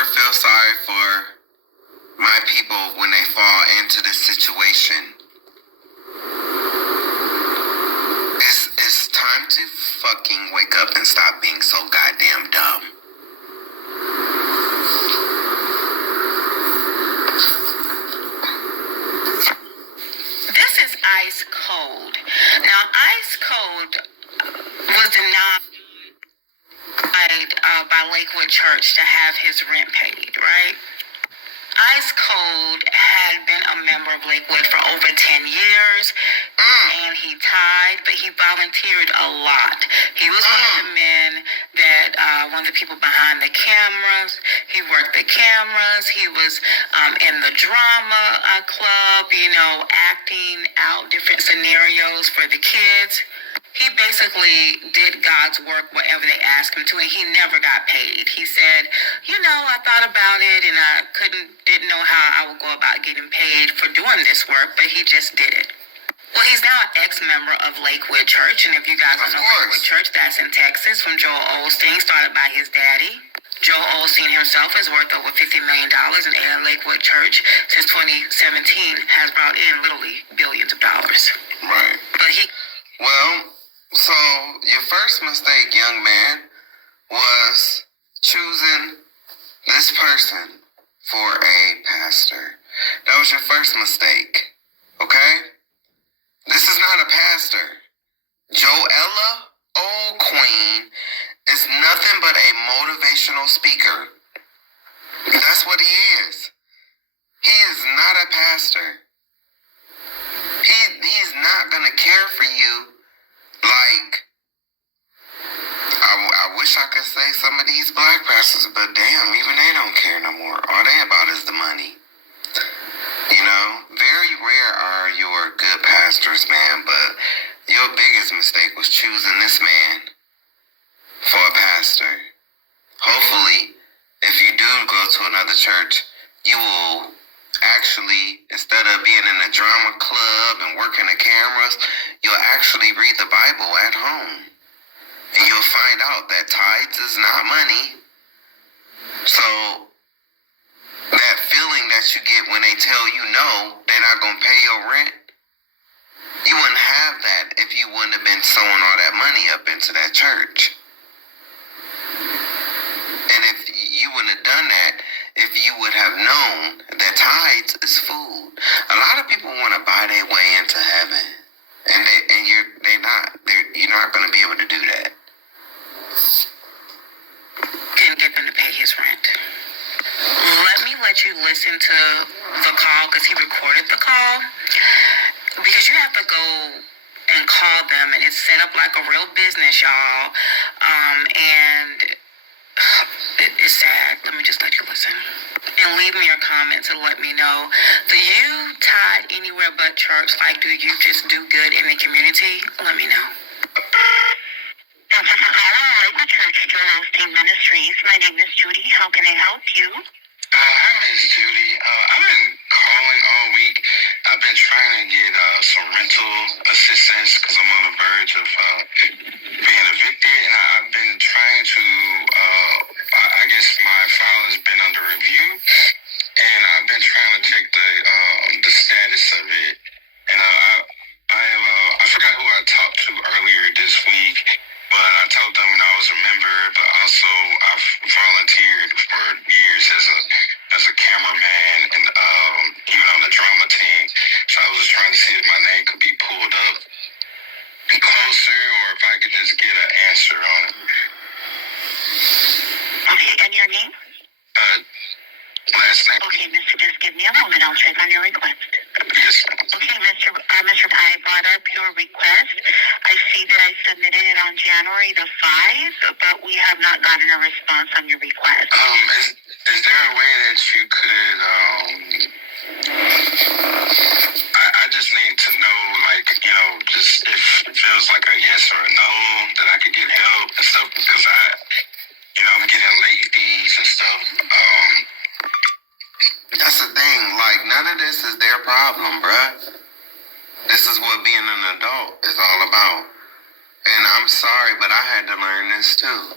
ever feel sorry for my people when they fall into this situation. It's time to fucking wake up and stop being so goddamn dumb. This is Ice Cold. Now, Ice Cold was denied by Lakewood Church to have his rent paid, right? Ice Cold had been a member of Lakewood for over 10 years, and he tithed, but he volunteered a lot. He was one of the men that, one of the people behind the cameras. He worked the cameras. He was in the drama club, acting out different scenarios for the kids. He basically did God's work whatever they asked him to, and he never got paid. He said, I thought about it, and I didn't know how I would go about getting paid for doing this work, but he just did it. Well, he's now an ex-member of Lakewood Church, and if you guys don't know Lakewood Church, that's in Texas, from Joel Osteen, started by his daddy. Joel Osteen himself is worth over $50 million, and Lakewood Church, since 2017, has brought in literally billions of dollars. Right. But so your first mistake, young man, was choosing this person for a pastor. That was your first mistake, okay? This is not a pastor. Joella, old queen, is nothing but a motivational speaker. That's what he is. He is not a pastor. He's not gonna care for you like, I wish I could say some of these black pastors, but damn, even they don't care no more. All they about is the money. Very rare are your good pastors, man, but your biggest mistake was choosing this man for a pastor. Hopefully, if you do go to another church, you will actually, instead of being in a drama club and working the cameras, you'll actually read the Bible at home. And you'll find out that tithes is not money. So, that feeling that you get when they tell you no, they're not going to pay your rent, you wouldn't have that if you wouldn't have been sowing all that money up into that church. And if you wouldn't have done that, if you would have known that tithes is food. A lot of people want to buy their way into heaven, and you're not going to be able to do that. Can't get them to pay his rent. Let you listen to the call, because he recorded the call, because you have to go and call them, and it's set up like a real business, y'all. And it's sad. Let me just let you listen. And leave me your comments and let me know. Do you tithe anywhere but church? Like, do you just do good in the community? Let me know. Hello, Church Joel Osteen Ministries. My name is Judy. How can I help you? Hi, Miss Judy. I've been calling all week. I've been trying to get some rental assistance because I'm on the verge of being evicted, and I've been trying to, I guess my file has been under review, and I've been trying to check the status of it. And I forgot who I talked to earlier this week, but I told them I was a member, but also I've volunteered for years as a cameraman and even on the drama team. So I was just trying to see if my name could be pulled up closer, or if I could just get an answer on it. Okay, and your name? Last name. Okay, Mr. Just give me a moment. I'll check on your request. Yes. Okay, Mr. I brought up your request. I see that I submitted it on January the 5th, but we have not gotten a response on your request. Is there a way that you could, I just need to know, just if it feels like a yes or a no, that I could get help and stuff, because I'm getting late fees and stuff. That's the thing, none of this is their problem, bruh. This is what being an adult is all about. And I'm sorry, but I had to learn this too.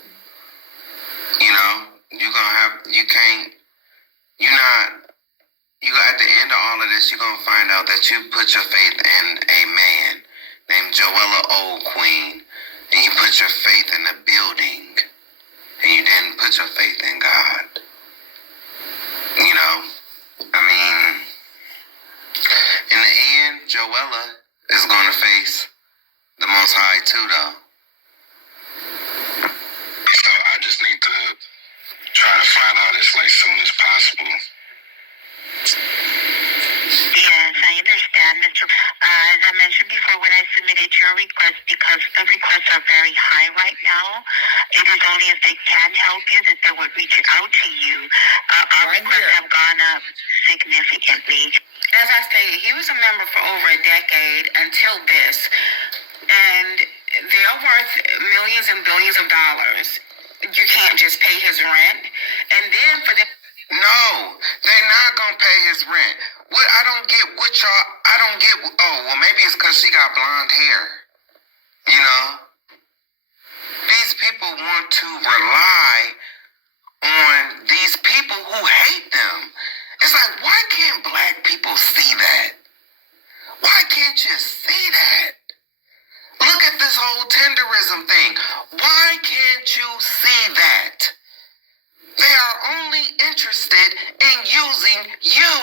at the end of all of this, you're going to find out that you put your faith in a man named Joella Old Queen, and you put your faith in a building, and you didn't put your faith in God. You know, I mean, in the end, Joella is going to face the Most High too, though. So I just need to try to find out as soon as possible. Yes, I understand, Mr. As I mentioned before, when I submitted your request, because the requests are very high right now, it is only if they can help you that they would reach out to you. Our requests have gone up significantly. As I stated, he was a member for over a decade until this, and they're worth millions and billions of dollars. You can't just pay his rent, and then for the No, they're not gonna pay his rent. What I don't get, oh, well, maybe it's because she got blonde hair. You know? These people want to rely on these people who hate them. It's like, why can't black people see that? Why can't you see that? Look at this whole tenderism thing. Why can't you see that? They are only interested in using you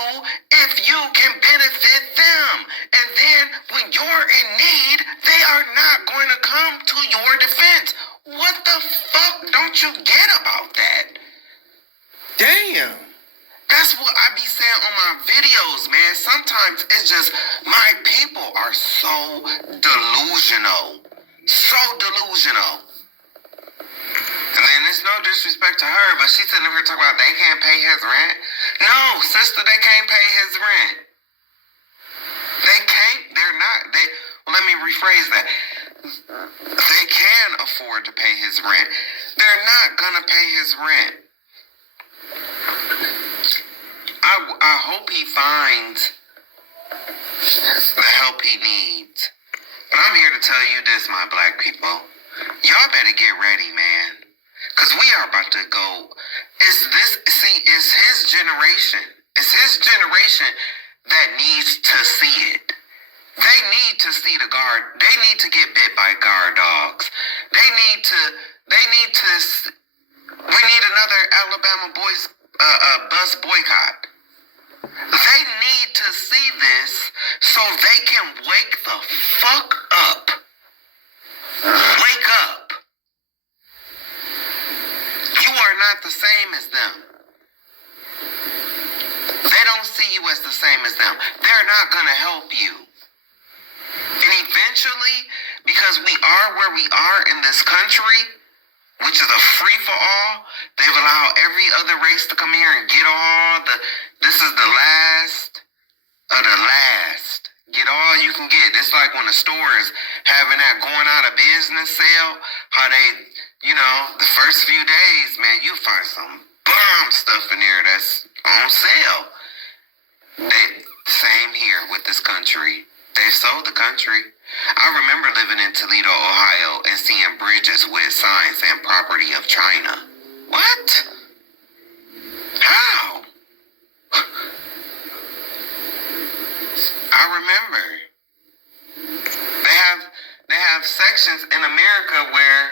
if you can benefit them. And then when you're in need, they are not going to come to your defense. What the fuck don't you get about that? Damn. That's what I be saying on my videos, man. Sometimes it's just my people are so delusional. So delusional. And then it's no disrespect to her, but she's sitting here talking about they can't pay his rent. No, sister, they can't pay his rent. Let me rephrase that. They can afford to pay his rent. They're not gonna pay his rent. I hope he finds the help he needs. But I'm here to tell you this, my black people. Y'all better get ready, man. Because we are about to go. It's his generation. It's his generation that needs to see it. They need to see the guard. They need to get bit by guard dogs. We need another Alabama boys bus boycott. They need to see this so they can wake the fuck up. Wake up. You are not the same as them. They don't see you as the same as them. They're not gonna help you. And eventually, because we are where we are in this country, which is a free-for-all, they've allowed every other race to come here and get this is the last of the last. Get all you can get. It's like when the store is having that going out of business sale, how they, the first few days, man, you find some bomb stuff in there that's on sale. Same here with this country. They've sold the country. I remember living in Toledo, Ohio, and seeing bridges with signs saying property of China. What? How? I remember. They have sections in America where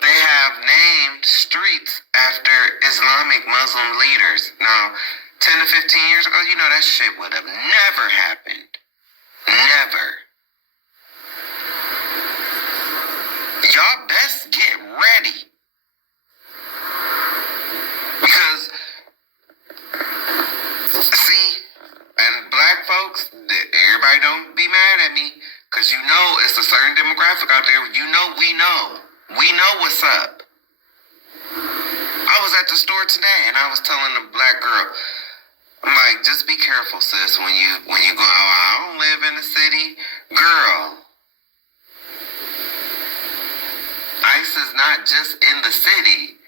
they have named streets after Islamic Muslim leaders. Now, 10 to 15 years ago, that shit would have never happened. Never. Y'all best get ready. Because, see, and black folks, everybody don't be mad at me, because it's a certain demographic out there. We know. We know what's up. I was at the store today, and I was telling the black girl, I'm like, just be careful, sis, when you go, I don't live in the city. Girl, ICE is not just in the city.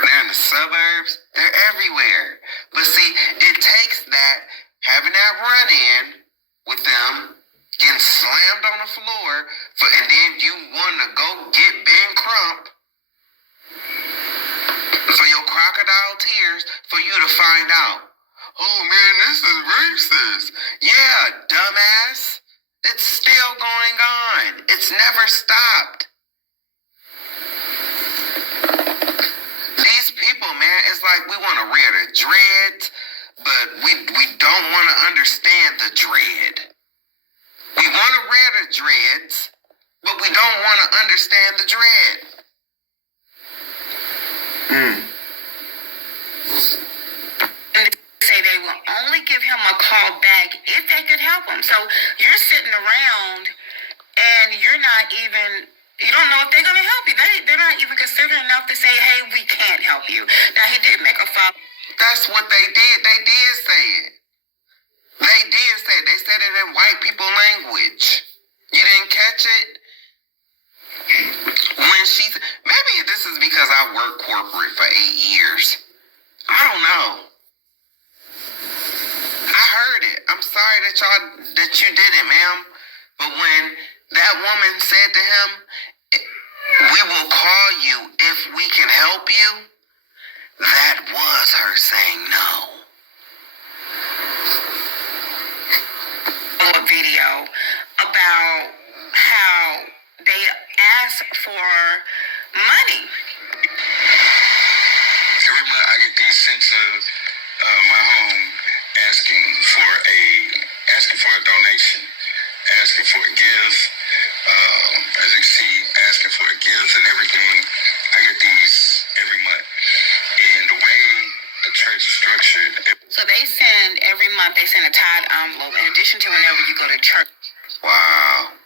They're in the suburbs. They're everywhere. But see, it takes that, having that run-in with them, getting slammed on the floor, and then you want to go get Ben Crump. tears for you to find out. Oh man, this is racist. Yeah, dumbass. It's still going on. It's never stopped. These people, man, it's like we want to wear the dreads, but we don't want to understand the dread. We want to wear the dreads, but we don't want to understand the dread. Say they will only give him a call back if they could help him. So you're sitting around and you're not even, you don't know if they're going to help you. They're not even considering enough to say, hey, we can't help you. Now, he did make a phone. That's what they did. They did say it. They did say it. They said it in white people language. You didn't catch it? When she, maybe this is because I worked corporate for 8 years. I don't know. I heard it. I'm sorry that you did it, ma'am. But when that woman said to him, we will call you if we can help you, that was her saying no. A video about how they ask for money. Every month I get these sent to my home asking for a donation, asking for a gift. As you can see, asking for a gift and everything. I get these every month. And the way the church is structured. So they send every month. They send a tied envelope in addition to whenever you go to church. Wow.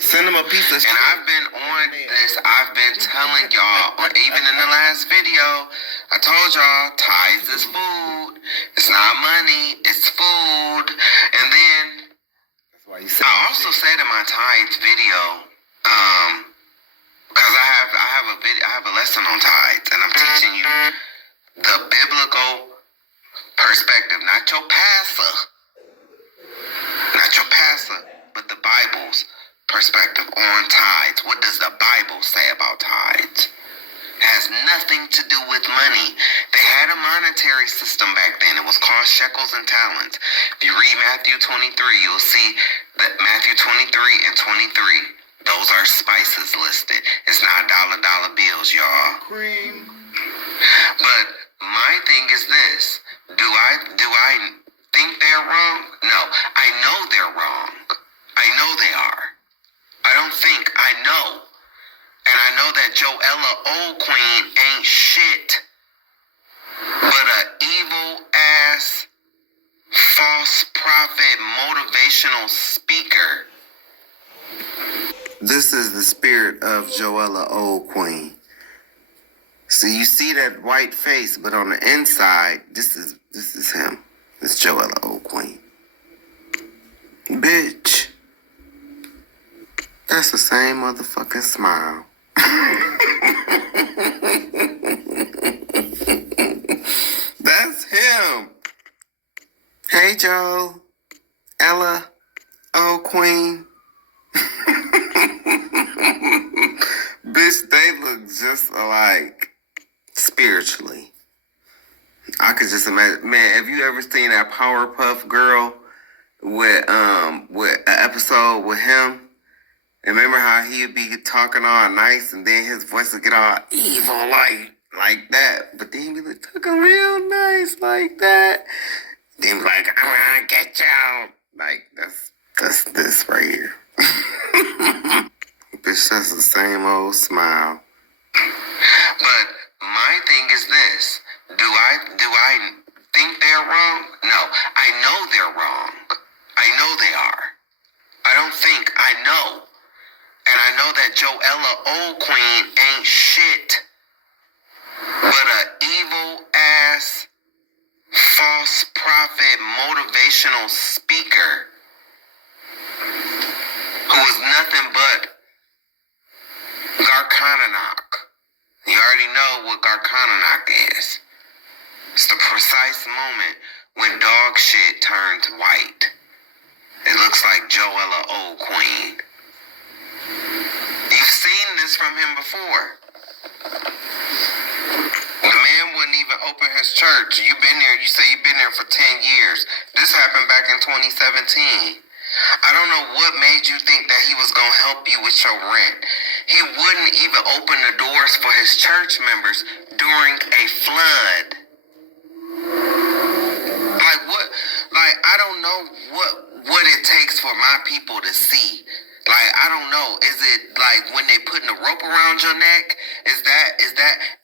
Send them a piece of And I've been on this. I've been telling y'all, even in the last video, I told y'all, tithes is food. It's not money. It's food. And then That's why you said I also said in my tithes video, because I have a lesson on tithes, and I'm teaching you the biblical perspective, not your pastor, but the Bible's perspective on tithes. What does the Bible say about tithes? It has nothing to do with money. They had a monetary system back then. It was called shekels and talents. If you read Matthew 23, you'll see that Matthew 23 and 23, those are spices listed. It's not dollar bills, y'all. cream. But my thing is this. Do I think they're wrong? No. I know they're wrong. I know they are. I don't think. I know. And I know that Joella Old Queen ain't shit but a evil ass false prophet motivational speaker. This is the spirit of Joella Old Queen. So you see that white face, but on the inside, this is him. It's Joella Old Queen. Bitch. That's the same motherfucking smile. That's him. Hey, Joe. Ella. Old Queen. Bitch, they look just alike. Spiritually. I could just imagine. Man, have you ever seen that Powerpuff Girl with an episode with him? And remember how he would be talking all nice and then his voice would get all evil like that. But then he'd be like, talking real nice like that. Then he'd be like, I'm gonna get you. Like, that's this right here. Bitch, that's the same old smile. But my thing is this. Do I think they're wrong? No. I know they're wrong. I know they are. I don't think. I know. And I know that Joella Old Queen ain't shit but a evil ass false prophet motivational speaker who is nothing but Garkananok. You already know what Garkananok is. It's the precise moment when dog shit turns white. It looks like Joella Old Queen. You've seen this from him before. church. You've been there. You say you've been there for 10 years. This happened back in 2017. I don't know what made you think that he was going to help you with your rent. He wouldn't even open the doors for his church members during a flood. Like what? Like, I don't know what it takes for my people to see. Like, I don't know. Is it like when they putting a rope around your neck? Is that?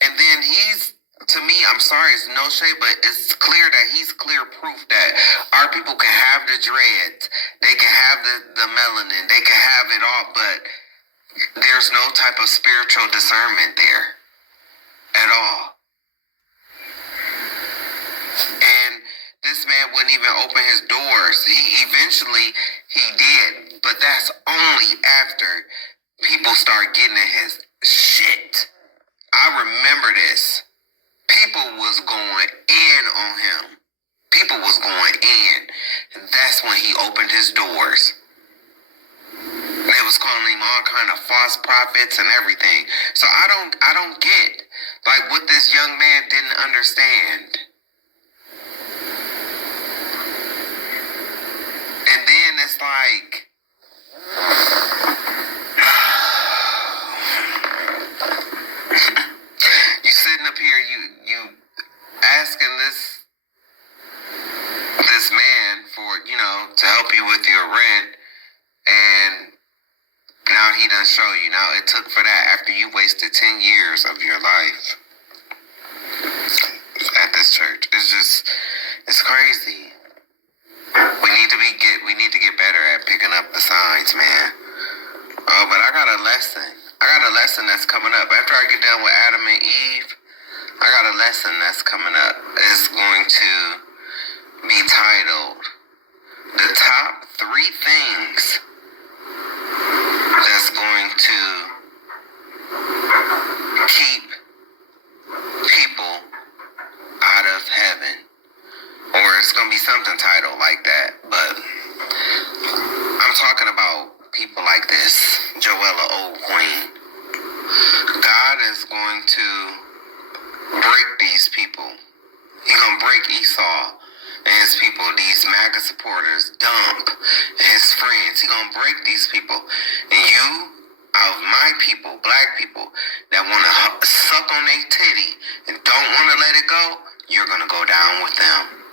And then he's, to me, I'm sorry, it's no shade, but it's clear that he's clear proof that our people can have the dreads, they can have the melanin, they can have it all, but there's no type of spiritual discernment there at all. And this man wouldn't even open his doors. He did, but that's only after people start getting in his shit. I remember this. People was going in on him. People was going in. And that's when he opened his doors. They was calling him all kind of false prophets and everything. So I don't get like what this young man didn't understand. And then it's like, you sitting up here, you asking this man for, to help you with your rent, and now he done show you. Now it took for that after you wasted 10 years of your life at this church. It's crazy. We need to get better at picking up the signs, man. Oh, but I got a lesson that's coming up. After I get done with Adam and Eve, I got a lesson that's coming up. It's going to be titled The Top 3 Things That's Going to Keep People Out of Heaven. Or it's going to be something titled like that. But I'm talking about people like this. Joella, old queen. God is going to break these people. He's going to break Esau and his people, these MAGA supporters, Dump, and his friends. He's going to break these people. And you, out of my people, black people, that want to suck on their titty and don't want to let it go, you're going to go down with them.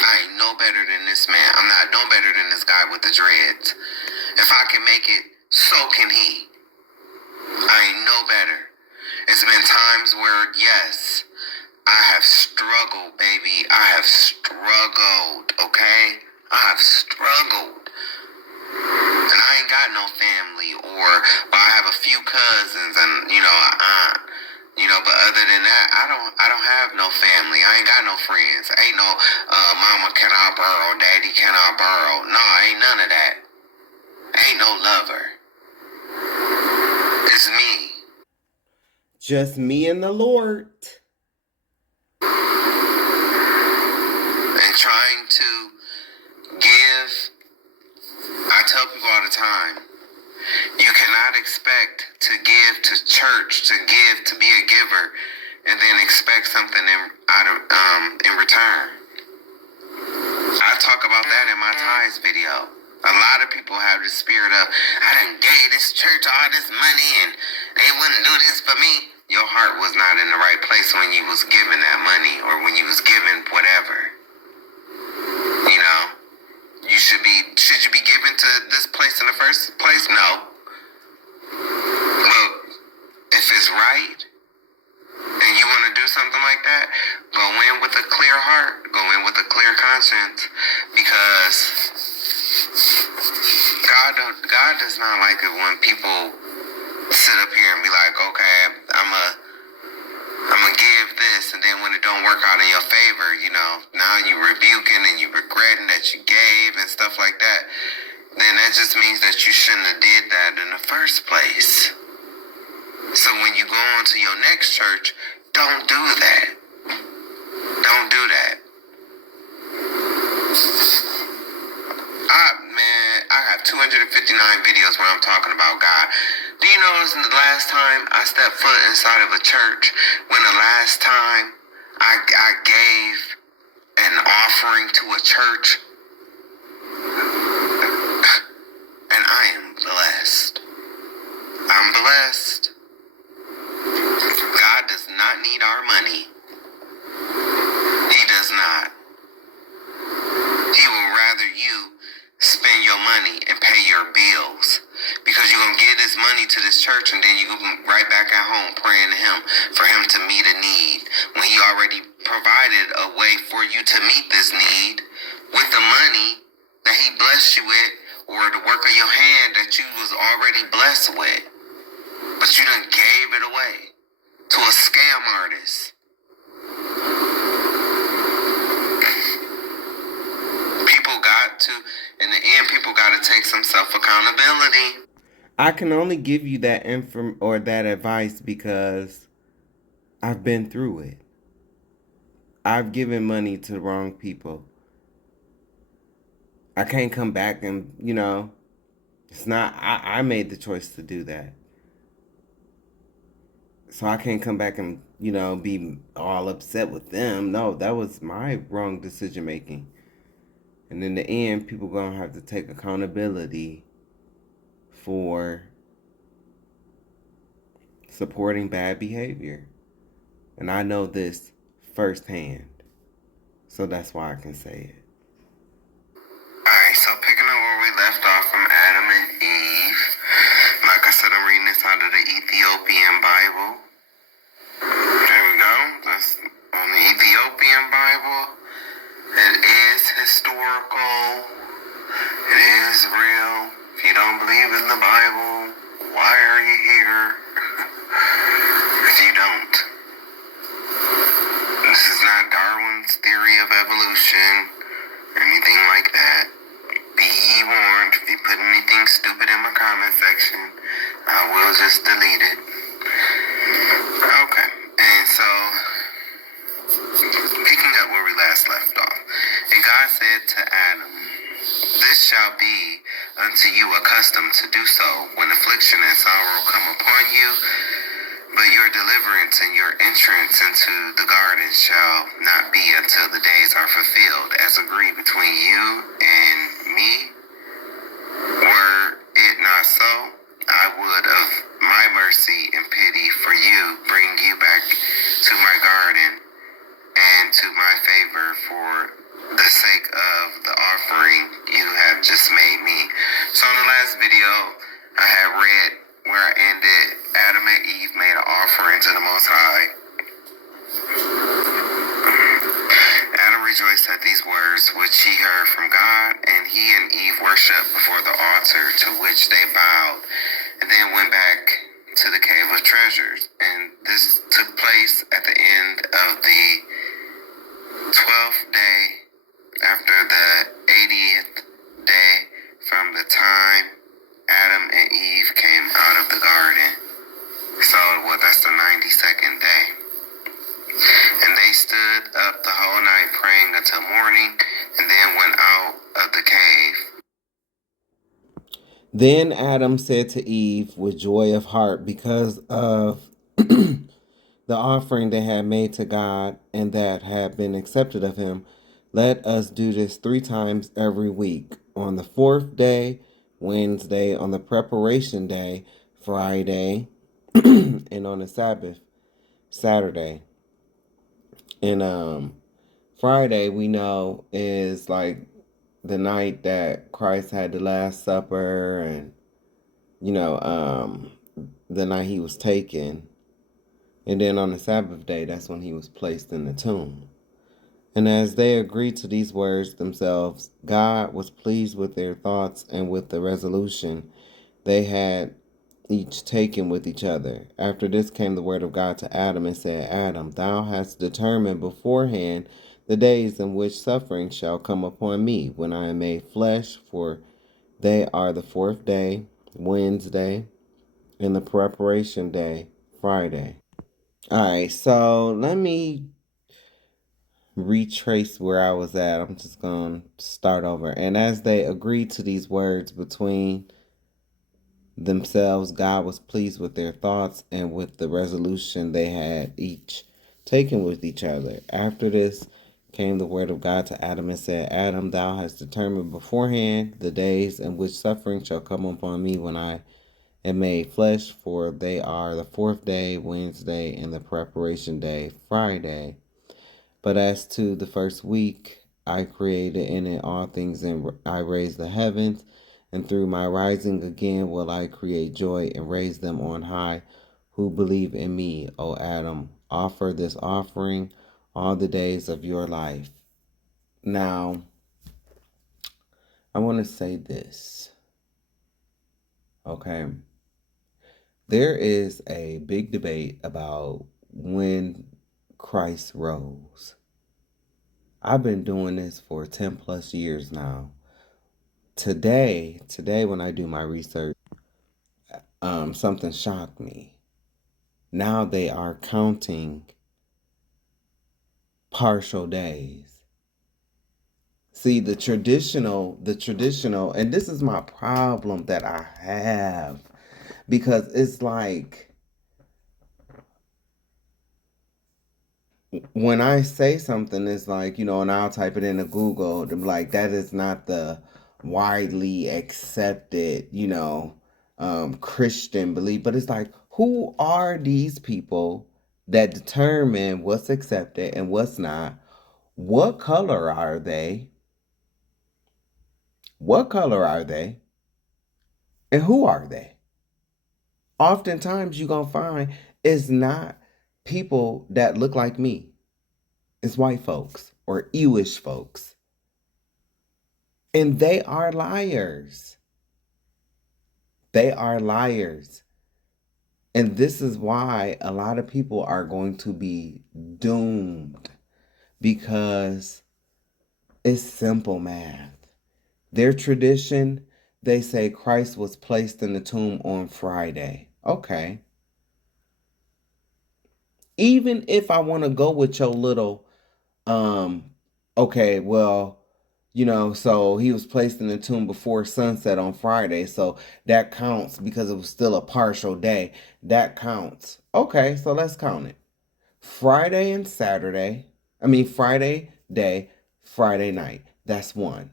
I ain't no better than this man. I'm not no better than this guy with the dreads. If I can make it, so can he. I ain't no better. It's been times where, yes, I have struggled, baby. I have struggled, okay? I have struggled. And I ain't got no family, well, I have a few cousins and, an aunt. But other than that, I don't have no family. I ain't got no friends. Ain't no mama can I borrow, daddy can I borrow. No, ain't none of that. Ain't no lover. It's me. Just me and the Lord. And trying to give, I tell people all the time, you cannot expect to give to church, to be a giver, and then expect something in return. I talk about that in my tithes video. A lot of people have the spirit of, I done gave this church all this money and they wouldn't do this for me. Your heart was not in the right place when you was giving that money or when you was giving whatever. Should you be giving to this place in the first place? No. Look, if it's right and you want to do something like that, go in with a clear heart, go in with a clear conscience, because God does not like it when people sit up here and be like, okay, I'm gonna give this, and then when it don't work out in your favor, now you rebuking and you regretting that you gave and stuff like that. Then that just means that you shouldn't have did that in the first place. So when you go on to your next church, don't do that. Don't do that. Man, I have 259 videos where I'm talking about God. Do you know this is the last time I stepped foot inside of a church? When the last time I gave an offering to a church? And I am blessed. I'm blessed. God does not need our money. He does not. He will rather you spend your money and pay your bills, because you're going to give this money to this church and then you go right back at home praying to him for him to meet a need, when he already provided a way for you to meet this need with the money that he blessed you with, or the work of your hand that you was already blessed with. But you done gave it away to a scam artist. In the end, people got to take some self-accountability. I can only give you that that advice because I've been through it. I've given money to the wrong people. I can't come back and, it's not, I made the choice to do that. So I can't come back and, be all upset with them. No, that was my wrong decision making. And in the end, people going to have to take accountability for supporting bad behavior. And I know this firsthand. So that's why I can say it. Alright, so picking up where we left off from Adam and Eve. Like I said, I'm reading this out of the Ethiopian Bible. There we go. That's on the Ethiopian Bible. It is historical. It is real. If you don't believe in the Bible, why are you here? If you don't. This is not Darwin's theory of evolution or anything like that. Be warned, if you put anything stupid in my comment section, I will just delete it. Okay, and so, picking up where we last left off. And God said to Adam, "This shall be unto you a custom to do so when affliction and sorrow come upon you, but your deliverance and your entrance into the garden shall not be until the days are fulfilled, as agreed between you and me. Were it not so, I would of my mercy and pity for you bring you back to my garden and to my favor for the sake of the offering you have just made me." So in the last video, I had read where I ended, Adam and Eve made an offering to the Most High. Adam rejoiced at these words which he heard from God, and he and Eve worshiped before the altar to which they bowed, and then went back to the cave of treasures. And this took place at the end of the 12th day after the 80th day from the time Adam and Eve came out of the garden. So that's the 92nd day. And they stood up the whole night praying until morning, and then went out of the cave. Then Adam said to Eve with joy of heart because of the offering they had made to God and that had been accepted of him, "Let us do this 3 times every week, on the 4th day, Wednesday, on the preparation day, Friday, and on the Sabbath, Saturday." And Friday, we know, is like the night that Christ had the Last Supper, and the night he was taken. And then on the Sabbath day, that's when he was placed in the tomb. And as they agreed to these words themselves, God was pleased with their thoughts and with the resolution they had each taken with each other. After this came the word of God to Adam and said, "Adam, thou hast determined beforehand the days in which suffering shall come upon me, when I am made flesh, for they are the 4th day, Wednesday, and the preparation day, Friday." All right, so let me retrace where I was at. I'm just going to start over. And as they agreed to these words between themselves, God was pleased with their thoughts and with the resolution they had each taken with each other. After this came the word of God to Adam and said, Adam, thou hast determined beforehand the days in which suffering shall come upon me when I am made flesh, for they are the 4th day, Wednesday, and the preparation day, Friday. But as to the first week, I created in it all things, and I raised the heavens, and through my rising again will I create joy and raise them on high who believe in me. O Adam, offer this offering all the days of your life. Now, I want to say this, okay? There is a big debate about when Christ rose. I've been doing this for 10 plus years now. Today when I do my research, something shocked me. Now they are counting partial days. See, the traditional, and this is my problem that I have, because it's like, when I say something, it's like, and I'll type it into Google, to be like, that is not the widely accepted, Christian belief. But it's like, who are these people that determine what's accepted and what's not? What color are they? What color are they? And who are they? Oftentimes you're going to find it's not people that look like me. It's white folks or Jewish folks. And they are liars. They are liars. And this is why a lot of people are going to be doomed, because it's simple math. Their tradition, they say Christ was placed in the tomb on Friday. Okay. Even if I want to go with your little, okay, well, so he was placed in the tomb before sunset on Friday. So that counts because it was still a partial day. That counts. Okay, so let's count it. Friday and Saturday. Friday day, Friday night. That's 1.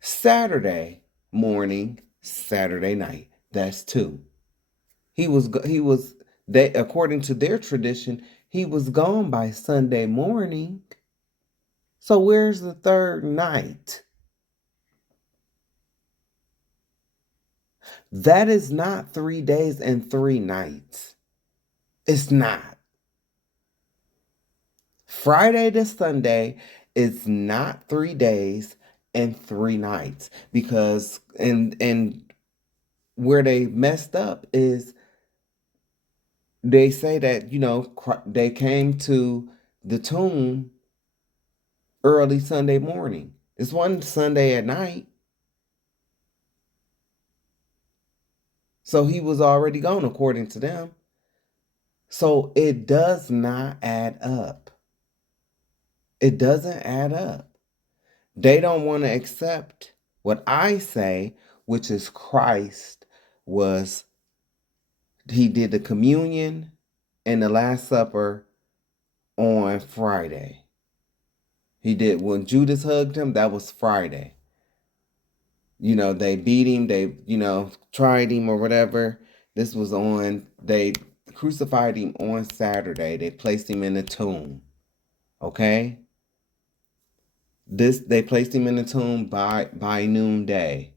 Saturday morning, Saturday night. That's 2. They, according to their tradition, he was gone by Sunday morning. So where's the 3rd night? That is not 3 days and 3 nights. It's not. Friday to Sunday is not 3 days and 3 nights, because and where they messed up is they say that, they came to the tomb early Sunday morning. It's one Sunday at night. So he was already gone according to them. So it does not add up. It doesn't add up. They don't want to accept what I say, which is Christ he did the communion and the Last Supper on Friday. He did, when Judas hugged him, that was Friday. They beat him, they, tried him or whatever. This was they crucified him on Saturday. They placed him in the tomb. Okay? They placed him in the tomb by noonday.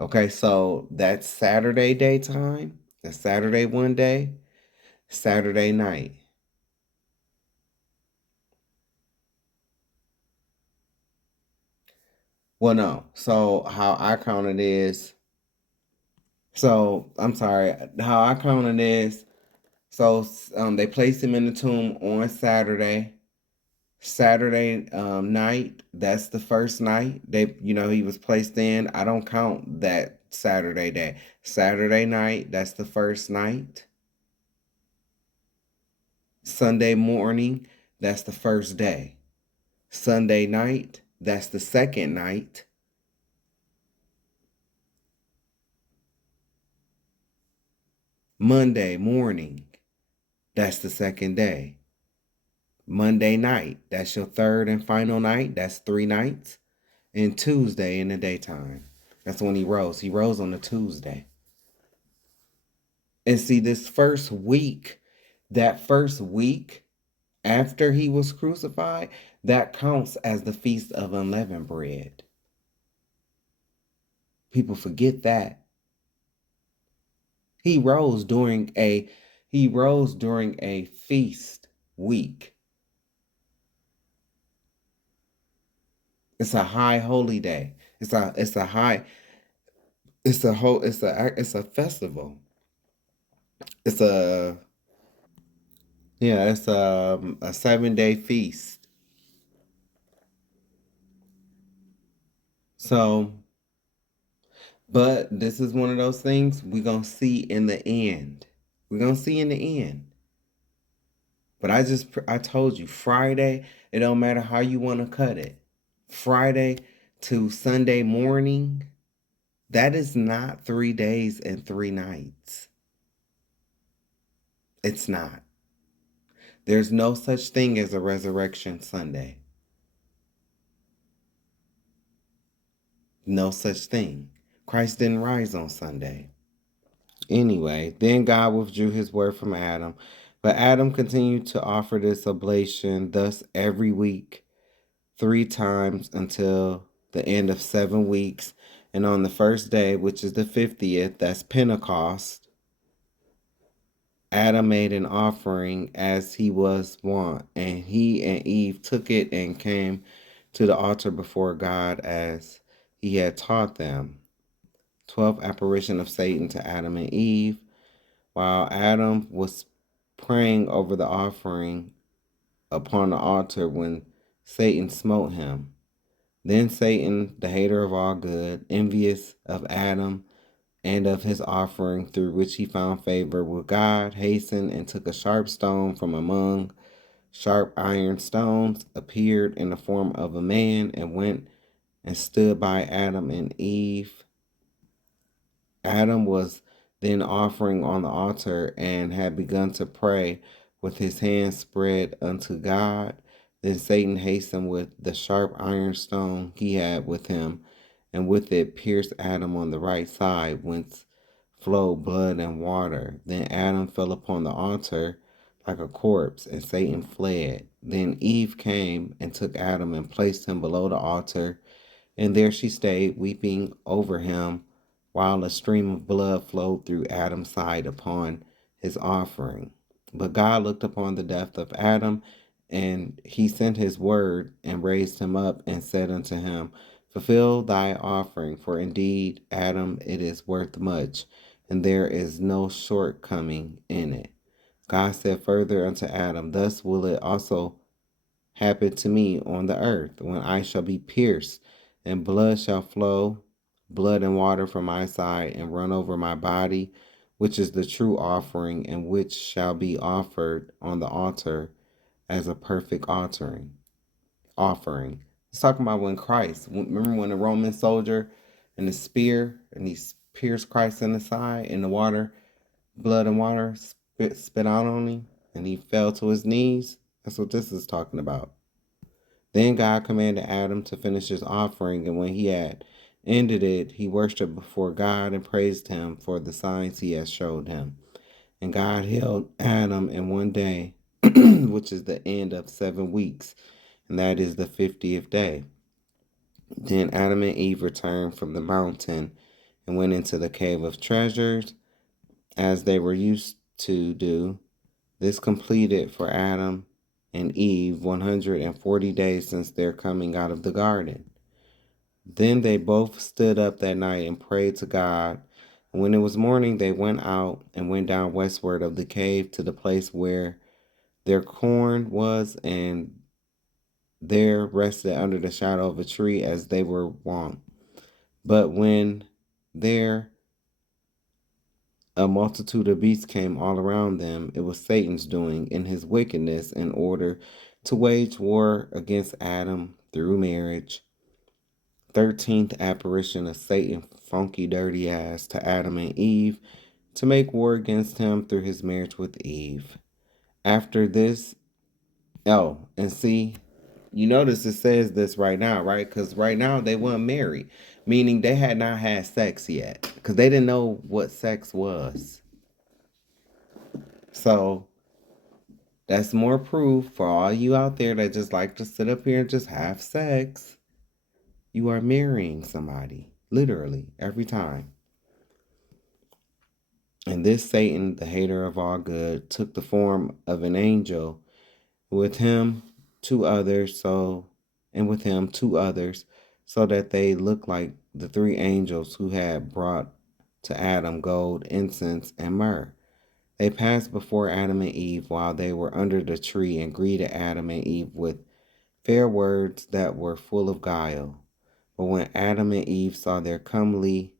Okay, so that's Saturday daytime. That's Saturday one day. Saturday night. Well, no. So how I count it is. So I'm sorry. How I count it is. So they placed him in the tomb on Saturday. Saturday night, that's the first night he was placed in. I don't count that Saturday day. Saturday night, that's the first night. Sunday morning, that's the first day. Sunday night, that's the second night. Monday morning, that's the second day. Monday night, that's your third and final night. That's 3 nights. And Tuesday in the daytime. That's when he rose. He rose on a Tuesday. And see, this first week, that first week after he was crucified, that counts as the Feast of Unleavened Bread. People forget that. He rose during a feast week. It's a high holy day. It's a festival. It's a 7-day feast. So, but this is one of those things we're going to see in the end. We're going to see in the end. But I told you, Friday, it don't matter how you want to cut it. Friday to Sunday morning, that is not 3 days and 3 nights. It's not. There's no such thing as a Resurrection Sunday. No such thing. Christ didn't rise on Sunday. Anyway, then God withdrew his word from Adam. But Adam continued to offer this oblation, thus every week, 3 times until the end of 7 weeks. And on the first day, which is the 50th, that's Pentecost, Adam made an offering as he was wont, and he and Eve took it and came to the altar before God as he had taught them. 12th apparition of Satan to Adam and Eve. While Adam was praying over the offering upon the altar when Satan smote him. Then Satan, the hater of all good, envious of Adam and of his offering through which he found favor with God, hastened and took a sharp stone from among sharp iron stones, appeared in the form of a man, and went and stood by Adam and Eve. Adam was then offering on the altar and had begun to pray with his hands spread unto God. Then Satan hastened with the sharp iron stone he had with him, and with it pierced Adam on the right side, whence flowed blood and water. Then Adam fell upon the altar like a corpse, and Satan fled. Then Eve came and took Adam and placed him below the altar, and there she stayed, weeping over him, while a stream of blood flowed through Adam's side upon his offering. But God looked upon the death of Adam, and he sent his word and raised him up and said unto him, Fulfill thy offering, for indeed, Adam, it is worth much, and there is no shortcoming in it. God said further unto Adam, Thus will it also happen to me on the earth, when I shall be pierced, and blood shall flow, blood and water from my side, and run over my body, which is the true offering, and which shall be offered on the altar as a perfect offering. It's talking about when Christ, remember when the Roman soldier and the spear, and he pierced Christ in the side, and the water, blood and water spit out on him, and he fell to his knees? That's what this is talking about. Then God commanded Adam to finish his offering, and when he had ended it, he worshipped before God and praised him for the signs he had showed him. And God healed Adam in one day, which is the end of 7 weeks, and that is the 50th day. Then Adam and Eve returned from the mountain and went into the cave of treasures, as they were used to do. This completed for Adam and Eve 140 days since their coming out of the garden. Then they both stood up that night and prayed to God. And when it was morning, they went out and went down westward of the cave to the place where their corn was, and there rested under the shadow of a tree as they were wont. But when there a multitude of beasts came all around them, it was Satan's doing in his wickedness, in order to wage war against Adam through marriage. 13th apparition of Satan, funky dirty ass, to Adam and Eve to make war against him through his marriage with Eve. After this, and see, you notice it says this right now, right? Because right now they weren't married, meaning they had not had sex yet, because they didn't know what sex was. So that's more proof for all you out there that just like to sit up here and just have sex. You are marrying somebody, literally, every time. And this Satan, the hater of all good, took the form of an angel, with him two others, so that they looked like the three angels who had brought to Adam gold, incense, and myrrh. They passed before Adam and Eve while they were under the tree and greeted Adam and Eve with fair words that were full of guile. But when Adam and Eve saw their comely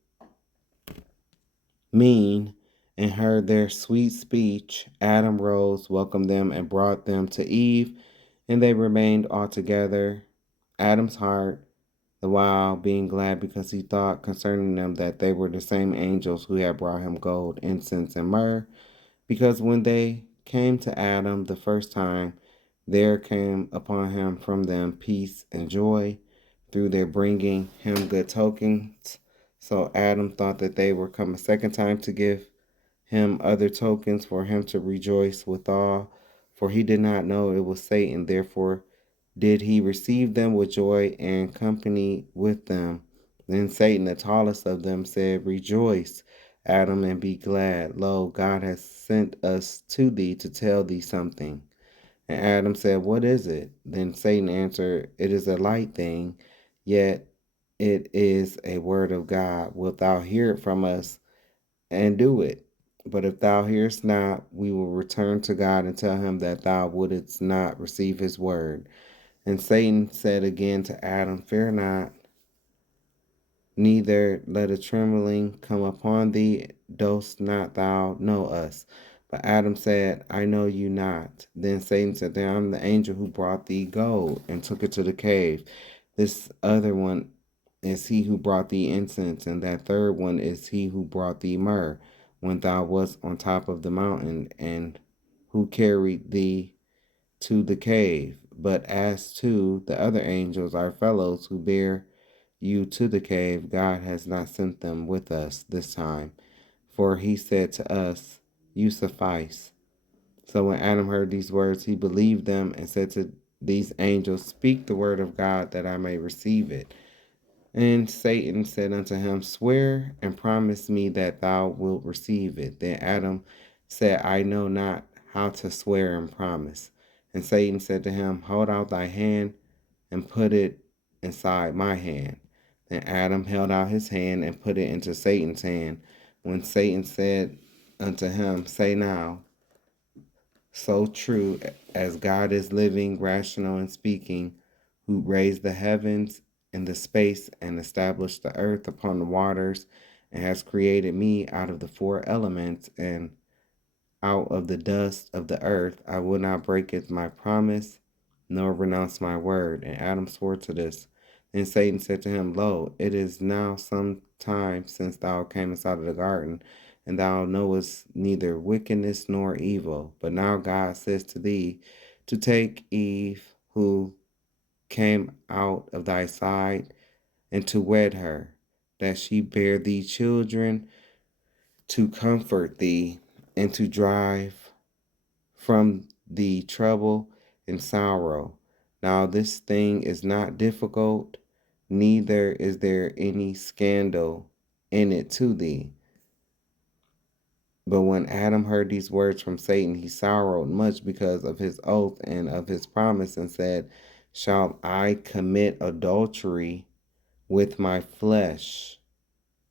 mien and heard their sweet speech, Adam rose, welcomed them, and brought them to Eve, and they remained altogether. Adam's heart, the while being glad because he thought concerning them that they were the same angels who had brought him gold, incense, and myrrh, because when they came to Adam the first time, there came upon him from them peace and joy through their bringing him good tokens. So Adam thought that they were come a second time to give him other tokens for him to rejoice withal, for he did not know it was Satan. Therefore did he receive them with joy and company with them. Then Satan, the tallest of them, said, Rejoice, Adam, and be glad. Lo, God has sent us to thee to tell thee something. And Adam said, What is it? Then Satan answered, It is a light thing, yet it is a word of God. Wilt thou hear it from us and do it? But if thou hearest not, we will return to God and tell him that thou wouldest not receive his word. And Satan said again to Adam, Fear not, neither let a trembling come upon thee, dost not thou know us? But Adam said, I know you not. Then Satan said, I am the angel who brought thee gold and took it to the cave. This other one is he who brought thee incense, and that third one is he who brought thee myrrh, when thou wast on top of the mountain, and who carried thee to the cave. But as to the other angels, our fellows who bear you to the cave, God has not sent them with us this time. For he said to us, You suffice. So when Adam heard these words, he believed them and said to these angels, Speak the word of God that I may receive it. And Satan said unto him, Swear and promise me that thou wilt receive it. Then Adam said, I know not how to swear and promise. And Satan said to him, Hold out thy hand and put it inside my hand. Then Adam held out his hand and put it into Satan's hand. When Satan said unto him, Say now, so true as God is living, rational, and speaking, who raised the heavens and the space and established the earth upon the waters, and has created me out of the four elements and out of the dust of the earth, I will not break my promise, nor renounce my word. And Adam swore to this. Then Satan said to him, Lo, it is now some time since thou camest out of the garden, and thou knowest neither wickedness nor evil. But now God says to thee, to take Eve, who came out of thy side, and to wed her, that she bear thee children, to comfort thee, and to drive from thee trouble and sorrow. Now this thing is not difficult, neither is there any scandal in it to thee. But when Adam heard these words from Satan, he sorrowed much because of his oath and of his promise, and said, Shall I commit adultery with my flesh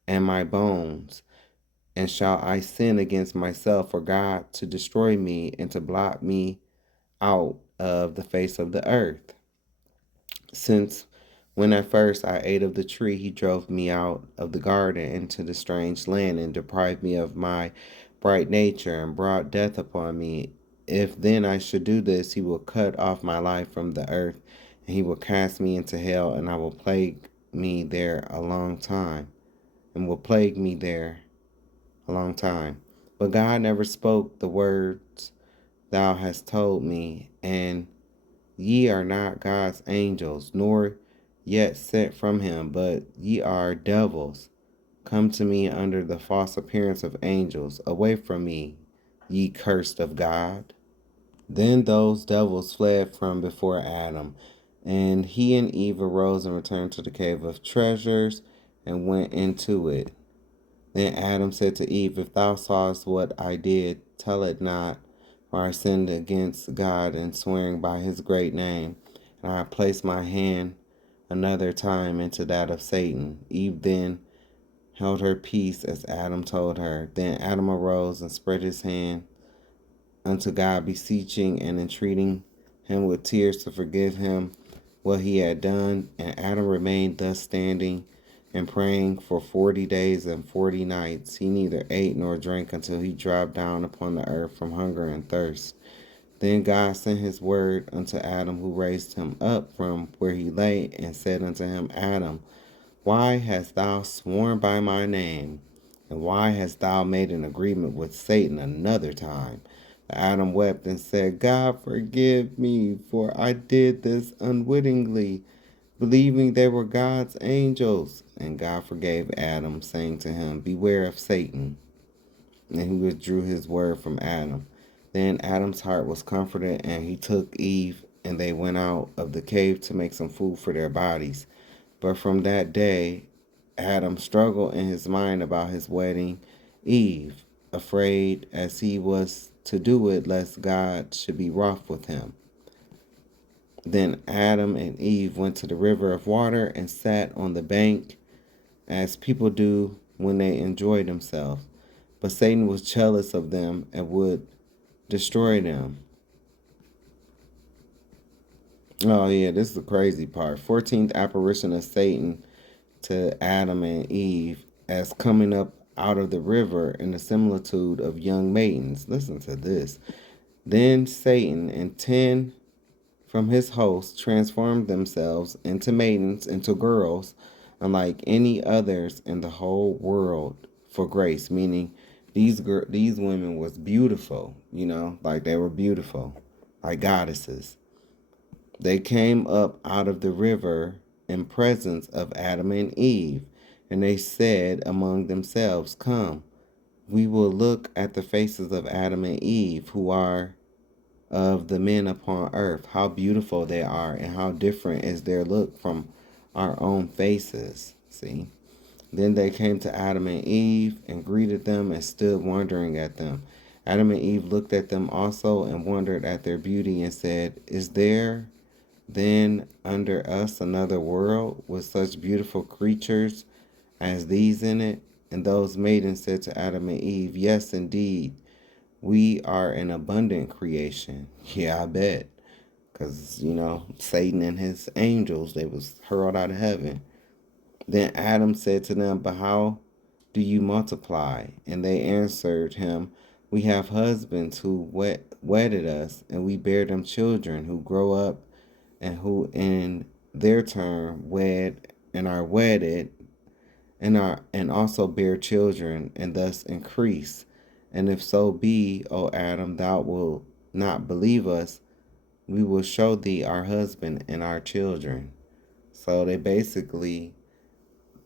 and my bones? And shall I sin against myself for God to destroy me and to blot me out of the face of the earth? Since when at first I ate of the tree, he drove me out of the garden into the strange land, and deprived me of my bright nature, and brought death upon me. If then I should do this, he will cut off my life from the earth, and he will cast me into hell, and I will plague me there a long time, and will plague me there a long time. But God never spoke the words thou hast told me, and ye are not God's angels, nor yet sent from him, but ye are devils, come to me under the false appearance of angels. Away from me, ye cursed of God. Then those devils fled from before Adam, and he and Eve arose and returned to the cave of treasures and went into it. Then Adam said to Eve, If thou sawest what I did, tell it not, for I sinned against God in swearing by his great name, and I placed my hand another time into that of Satan. Eve then held her peace as Adam told her. Then Adam arose and spread his hand unto God, beseeching and entreating him with tears to forgive him what he had done. And Adam remained thus standing and praying for 40 days and 40 nights. He neither ate nor drank until he dropped down upon the earth from hunger and thirst. Then God sent his word unto Adam, who raised him up from where he lay, and said unto him, Adam, why hast thou sworn by my name? And why hast thou made an agreement with Satan another time? Adam wept and said, God, forgive me, for I did this unwittingly, believing they were God's angels. And God forgave Adam, saying to him, Beware of Satan. And he withdrew his word from Adam. Then Adam's heart was comforted, and he took Eve, and they went out of the cave to make some food for their bodies. But from that day, Adam struggled in his mind about his wedding Eve, afraid as he was to do it, lest God should be wroth with him. Then Adam and Eve went to the river of water and sat on the bank, as people do when they enjoy themselves. But Satan was jealous of them and would destroy them. Oh yeah, this is the crazy part. 14th apparition of Satan to Adam and Eve as coming up out of the river in the similitude of young maidens. Listen to this. Then Satan and 10 from his host transformed themselves into maidens, into girls, unlike any others in the whole world for grace, meaning these women was beautiful, like they were beautiful, like goddesses. They came up out of the river in presence of Adam and Eve, and they said among themselves, Come, we will look at the faces of Adam and Eve, who are of the men upon earth, how beautiful they are, and how different is their look from our own faces. See? Then they came to Adam and Eve and greeted them and stood wondering at them. Adam and Eve looked at them also and wondered at their beauty and said, Is there then under us another world with such beautiful creatures as these in it? And those maidens said to Adam and Eve, Yes, indeed, we are an abundant creation. Yeah, I bet. Because, Satan and his angels, they was hurled out of heaven. Then Adam said to them, But how do you multiply? And they answered him, We have husbands who wedded us, and we bear them children who grow up, and who in their turn wed and are wedded, and also bear children, and thus increase. And if so be, O Adam, thou wilt not believe us, we will show thee our husband and our children. So they basically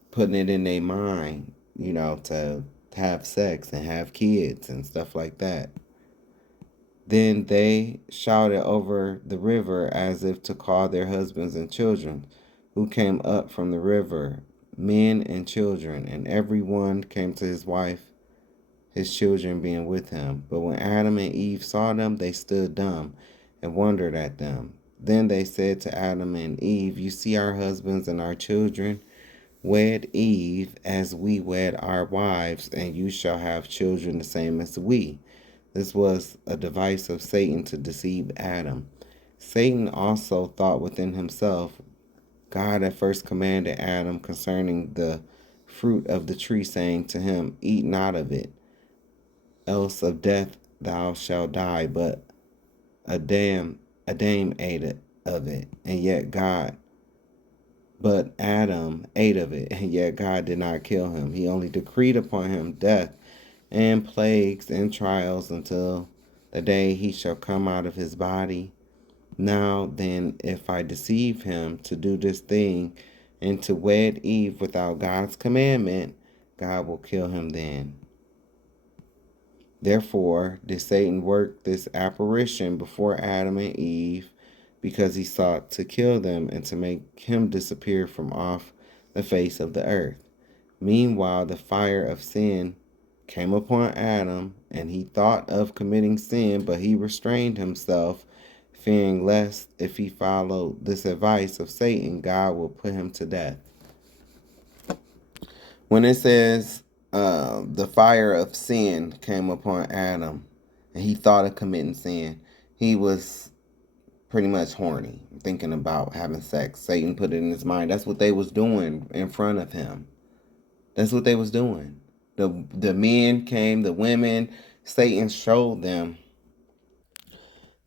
putting it in their mind, to have sex and have kids and stuff like that. Then they shouted over the river as if to call their husbands and children, who came up from the river, men and children, and every one came to his wife, his children being with him. But when Adam and Eve saw them, they stood dumb and wondered at them. Then they said to Adam and Eve, You see our husbands and our children. Wed Eve as we wed our wives, and you shall have children the same as we. This was a device of Satan to deceive Adam. Satan also thought within himself, God at first commanded Adam concerning the fruit of the tree, saying to him, Eat not of it, else of death thou shalt die. But Adam ate of it, and yet Adam ate of it, and yet God did not kill him. He only decreed upon him death and plagues and trials until the day he shall come out of his body. Now then, if I deceive him to do this thing and to wed Eve without God's commandment, God will kill him then. Therefore did Satan work this apparition before Adam and Eve, because he sought to kill them and to make him disappear from off the face of the earth. Meanwhile, the fire of sin came upon Adam, and he thought of committing sin, but he restrained himself, fearing lest if he followed this advice of Satan, God will put him to death. When it says the fire of sin came upon Adam, and he thought of committing sin, he was pretty much horny, thinking about having sex. Satan put it in his mind. That's what they was doing in front of him. That's what they was doing. The men came, the women, Satan showed them.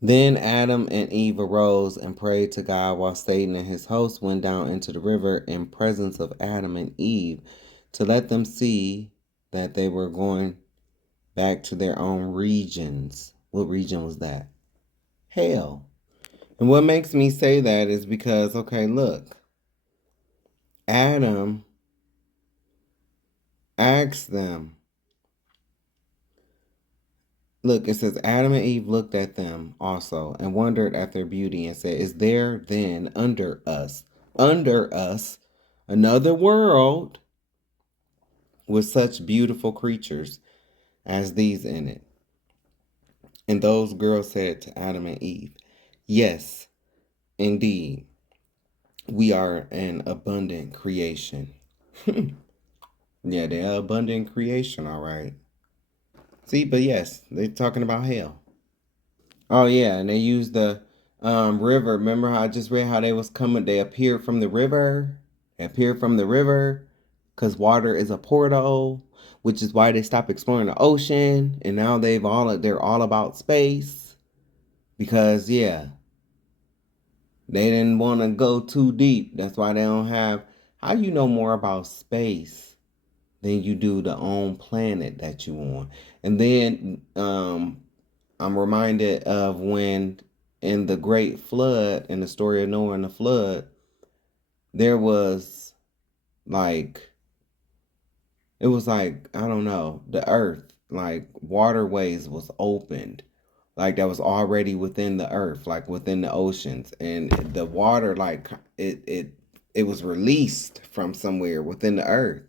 Then Adam and Eve arose and prayed to God, while Satan and his hosts went down into the river in presence of Adam and Eve, to let them see that they were going back to their own regions. What region was that? Hell. And what makes me say that is because, okay, look, Adam asked them. Look, it says, Adam and Eve looked at them also and wondered at their beauty and said, is there then under us, another world with such beautiful creatures as these in it? And those girls said to Adam and Eve, yes, indeed, we are an abundant creation. Yeah, they're abundant creation, all right. See, but yes, they're talking about hell. Oh yeah, and they used the river. Remember how I just read how they was coming? They appeared from the river. They appeared from the river because water is a portal, which is why they stopped exploring the ocean, and now they're all about space. Because yeah, they didn't want to go too deep. That's why they don't have. How you know more about space than you do the own planet that you on? And then I'm reminded of when in the Great Flood, in the story of Noah and the flood, there was like, it was like, I don't know, the earth, like waterways was opened, like that was already within the earth, like within the oceans, and the water, like it was released from somewhere within the earth,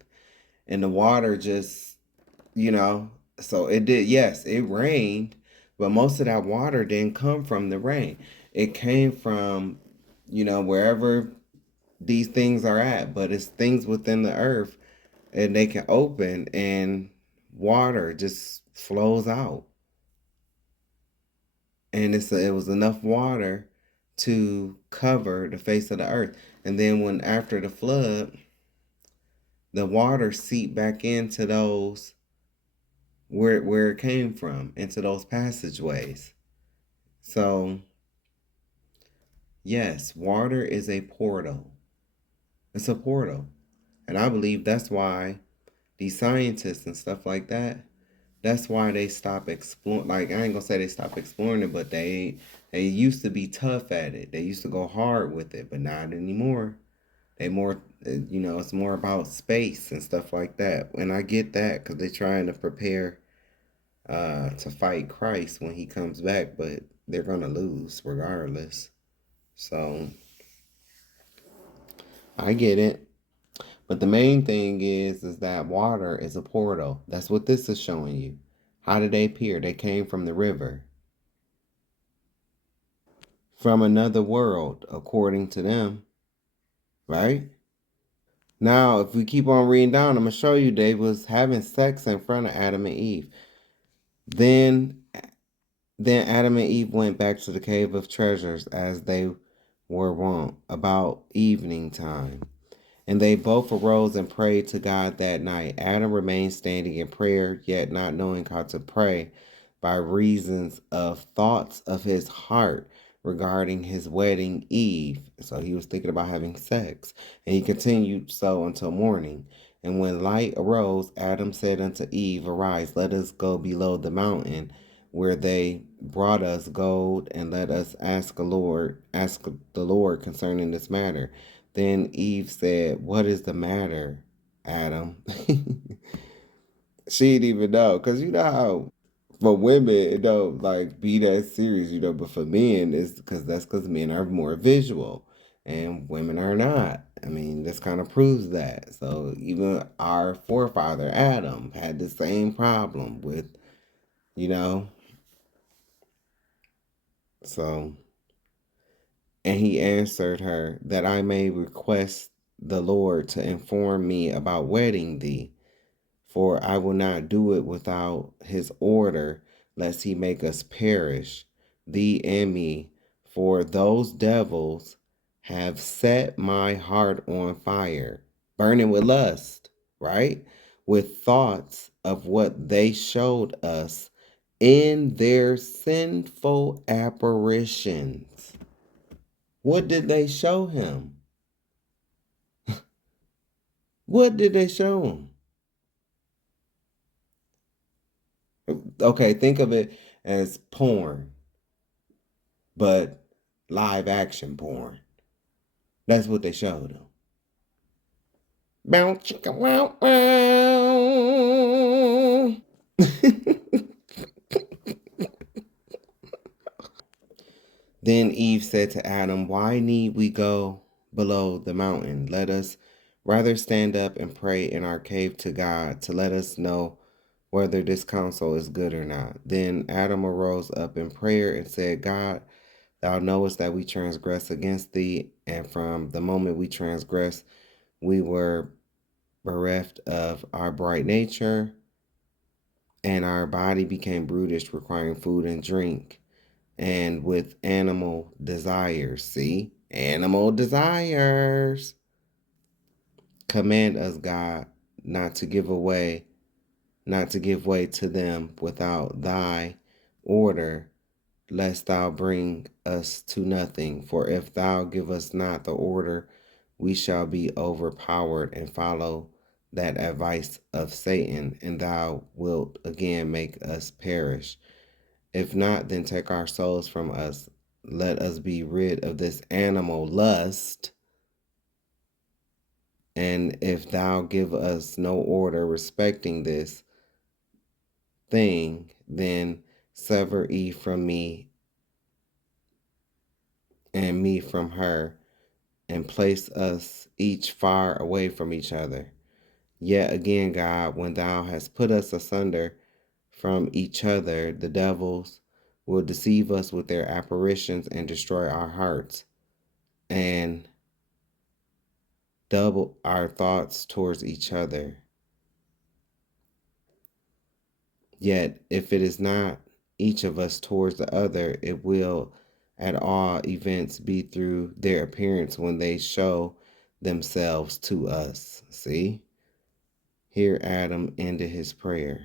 and the water just, so it did, yes, it rained, but most of that water didn't come from the rain. It came from, wherever these things are at, but it's things within the earth, and they can open and water just flows out. And it was enough water to cover the face of the earth. And then after the flood, the water seeped back into those where it came from, into those passageways. So yes, water is a portal. It's a portal. And I believe that's why these scientists and stuff like that, that's why they stop exploring. Like, I ain't gonna say they stop exploring it, but they used to be tough at it. They used to go hard with it, but not anymore. They more, it's more about space and stuff like that. And I get that because they're trying to prepare to fight Christ when he comes back, but they're gonna lose regardless. So I get it. But the main thing is that water is a portal. That's what this is showing you. How did they appear? They came from the river. From another world, according to them. Right? Now, if we keep on reading down, I'm going to show you they was having sex in front of Adam and Eve. Then Adam and Eve went back to the cave of treasures as they were wont about evening time. And they both arose and prayed to God that night. Adam remained standing in prayer, yet not knowing how to pray. by reasons of thoughts of his heart regarding his wedding Eve. So he was thinking about having sex. And he continued so until morning. And when light arose, Adam said unto Eve, Arise, let us go below the mountain where they brought us gold, and let us ask the Lord concerning this matter. Then Eve said, What is the matter, Adam? She didn't even know, because you know how for women it don't like be that serious, but for men it's because men are more visual and women are not. I mean, this kind of proves that. So even our forefather Adam had the same problem with, you know, so. And he answered her, That I may request the Lord to inform me about wedding thee, for I will not do it without his order, lest he make us perish, thee and me. For those devils have set my heart on fire, burning with lust, right? With thoughts of what they showed us in their sinful apparitions. What did they show him? What did they show him? Okay, think of it as porn, but live action porn. That's what they showed him. Bow chicka wow wow. Then Eve said to Adam, Why need we go below the mountain? Let us rather stand up and pray in our cave to God to let us know whether this counsel is good or not. Then Adam arose up in prayer and said, God, thou knowest that we transgress against thee, and from the moment we transgressed, we were bereft of our bright nature, and our body became brutish, requiring food and drink, and with animal desires. See? Animal desires. Command us, God, not to give way to them without thy order, lest thou bring us to nothing. For if thou give us not the order, we shall be overpowered and follow that advice of Satan, and thou wilt again make us perish. If not, then take our souls from us. Let us be rid of this animal lust. And if thou give us no order respecting this thing, then sever Eve from me and me from her, and place us each far away from each other. Yet again, God, when thou hast put us asunder from each other, the devils will deceive us with their apparitions and destroy our hearts, and double our thoughts towards each other. Yet if it is not each of us towards the other, it will at all events be through their appearance when they show themselves to us. See? Here Adam ended his prayer.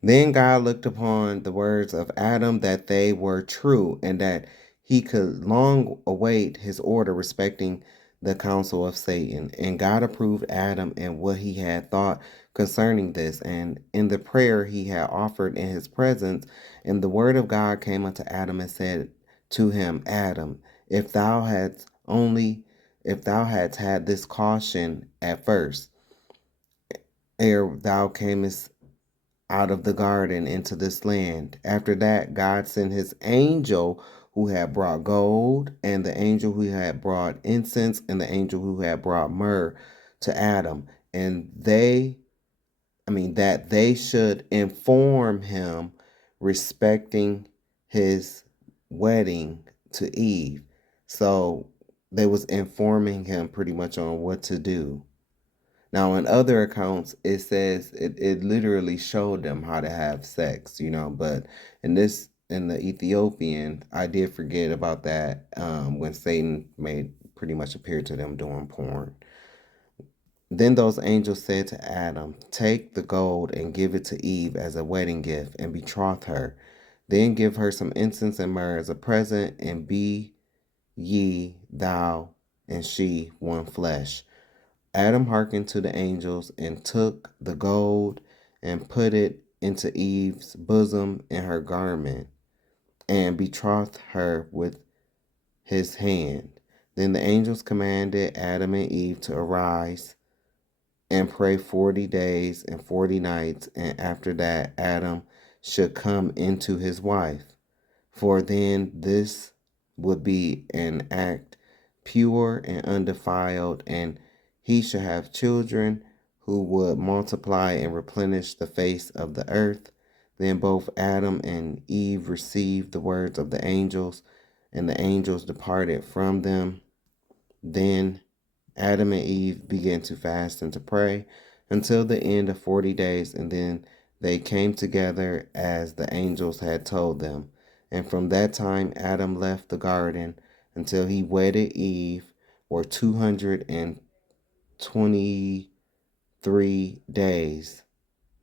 Then God looked upon the words of Adam, that they were true, and that he could long await his order respecting the counsel of Satan. And God approved Adam and what he had thought concerning this, and in the prayer he had offered in his presence. And the word of God came unto Adam and said to him, Adam, if thou hadst had this caution at first, ere thou camest out of the garden into this land. After that, God sent his angel who had brought gold, and the angel who had brought incense, and the angel who had brought myrrh to Adam. And that they should inform him respecting his wedding to Eve. So they was informing him pretty much on what to do. Now, in other accounts, it says it literally showed them how to have sex, but in the Ethiopian, I did forget about that when Satan made pretty much appear to them doing porn. Then those angels said to Adam, "Take the gold and give it to Eve as a wedding gift and betroth her. Then give her some incense and myrrh as a present, and be ye, thou and she, one flesh." Adam hearkened to the angels and took the gold and put it into Eve's bosom in her garment and betrothed her with his hand. Then the angels commanded Adam and Eve to arise and pray 40 days and 40 nights, and after that Adam should come into his wife. For then this would be an act pure and undefiled, and he should have children who would multiply and replenish the face of the earth. Then both Adam and Eve received the words of the angels, and the angels departed from them. Then Adam and Eve began to fast and to pray until the end of 40 days, and then they came together as the angels had told them. And from that time, Adam left the garden until he wedded Eve, or 223 days.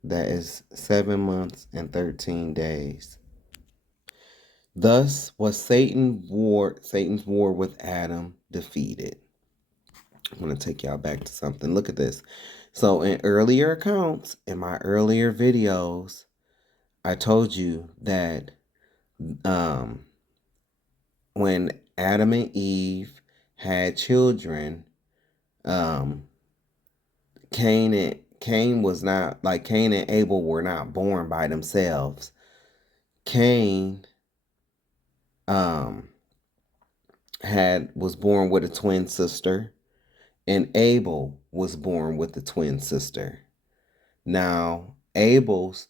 That is 7 months and 13 days. Thus was Satan's war with Adam defeated. I'm going to take y'all back to something. Look at this. So in earlier accounts, in my earlier videos, I told you that when Adam and Eve had children, Cain and Abel were not born by themselves. Cain was born with a twin sister, and Abel was born with a twin sister. Now, Abel's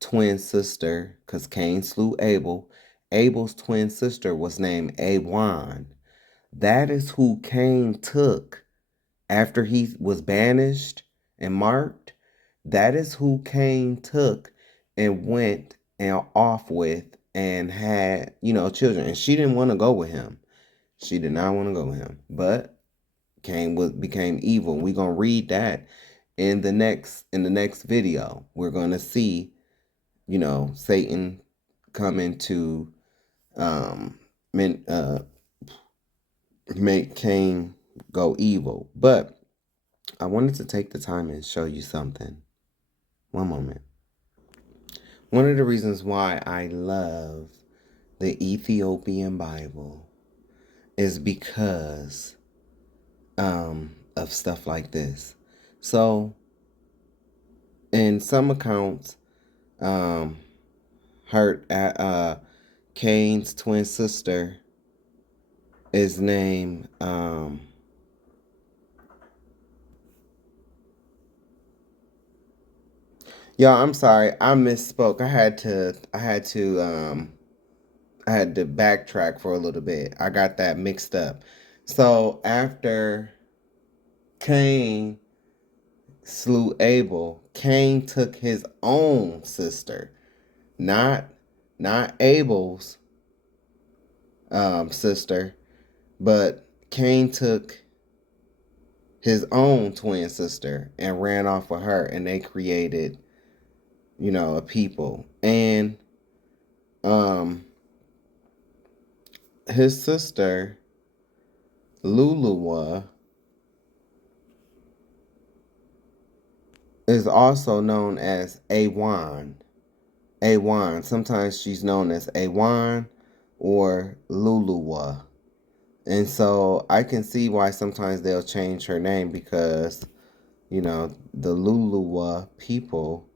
twin sister, because Cain slew Abel's twin sister was named Awan. That is who Cain took after he was banished and marked. That is who Cain took and went and off with and had, children. And she didn't want to go with him. She did not want to go with him. But Cain became evil. We're going to read that in the next video. We're going to see, Satan coming to make Cain go evil. But I wanted to take the time and show you something. One moment. One of the reasons why I love the Ethiopian Bible is because of stuff like this. So, in some accounts, Cain's twin sister is named y'all, I'm sorry, I misspoke. I had to backtrack for a little bit. I got that mixed up. So after Cain slew Abel, Cain took his own sister, not Abel's sister, but Cain took his own twin sister and ran off with her, and they created, a people. And his sister Luluwa is also known as Awan. Sometimes she's known as Awan or Luluwa. And so I can see why sometimes they'll change her name, because, the Luluwa people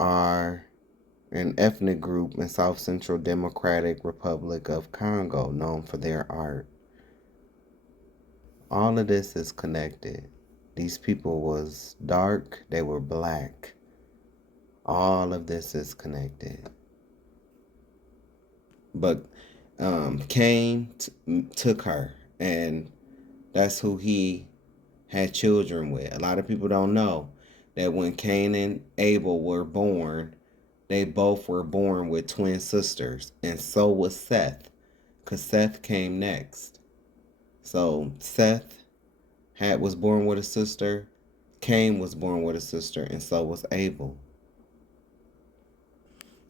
are an ethnic group in South Central Democratic Republic of Congo known for their art. All of this is connected. These people was dark, they were black. All of this is connected. But Cain took her, and that's who he had children with. A lot of people don't know that when Cain and Abel were born, they both were born with twin sisters. And so was Seth, because Seth came next. So Seth was born with a sister. Cain was born with a sister, and so was Abel.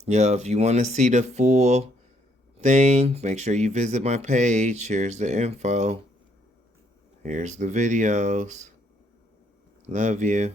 Yo, if you want to see the full thing, make sure you visit my page. Here's the info. Here's the videos. Love you.